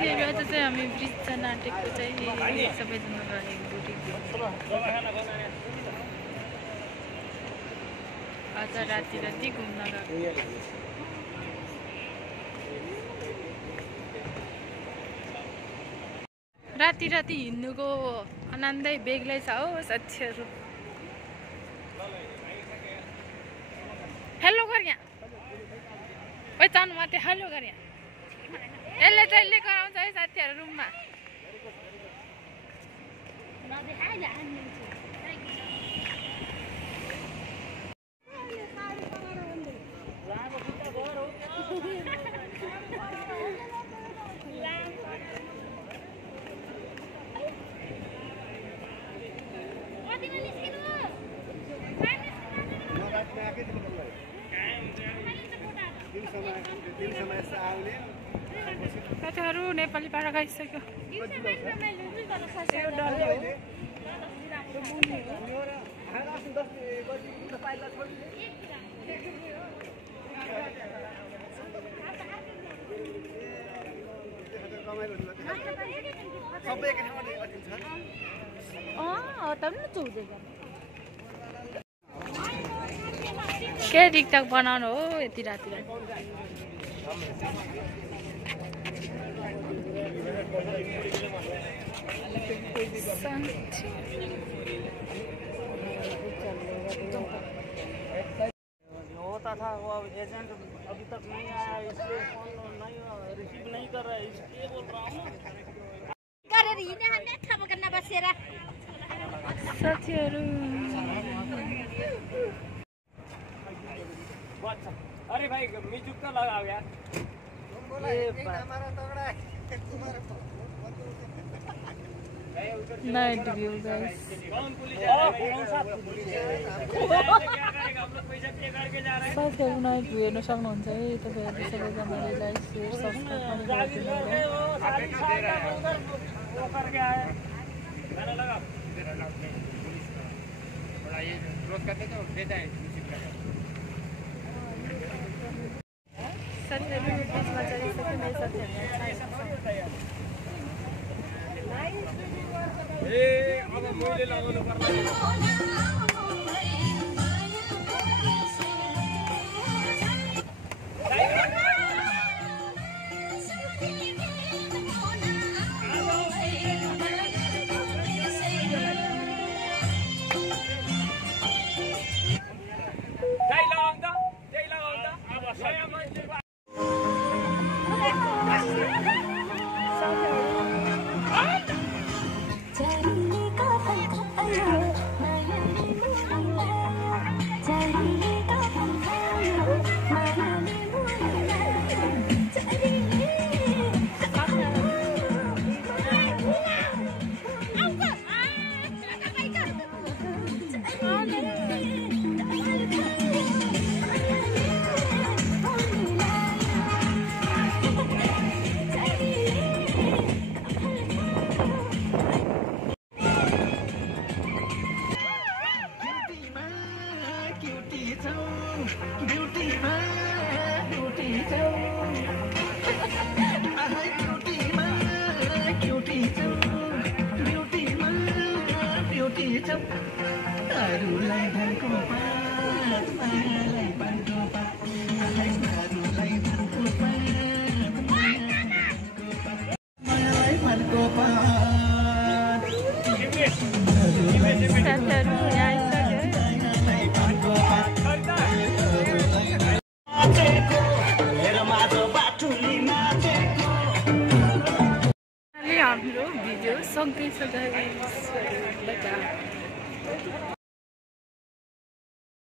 साथीहरु आज चाहिँ हामी वृक्ष नाटेको चाहिँ सबैजना रहेको आज राति घुम्न गएको राति हिँड्नुको आनन्दै बेग्लै छ हो साथीहरु। हेलो गर यहाँ पहिचान मात्रै हेलो गर यहाँ यसले गराउँछ है साथीहरु रुममा। साथीहरु नेपाली पारा गइसक्यो। के टिकटक बनाउनु हो यति राति होता था वो एजेंट अभी तक नहीं आया, इसलिए फोन नहीं रिसीव नहीं कर रहा है, इसलिए बोल रहा हूँ। साथीहरु अरे भाई म्यूजिक तो लगाओ यार। Night view guys. साथीहरु नाइट व्यू हेर्न सक्नुहुन्छ है तपाईहरु सबैजनाले लाइक शेयर सब्स्क्राइब हाम्रो भिडियो सक्दैछ गाइस।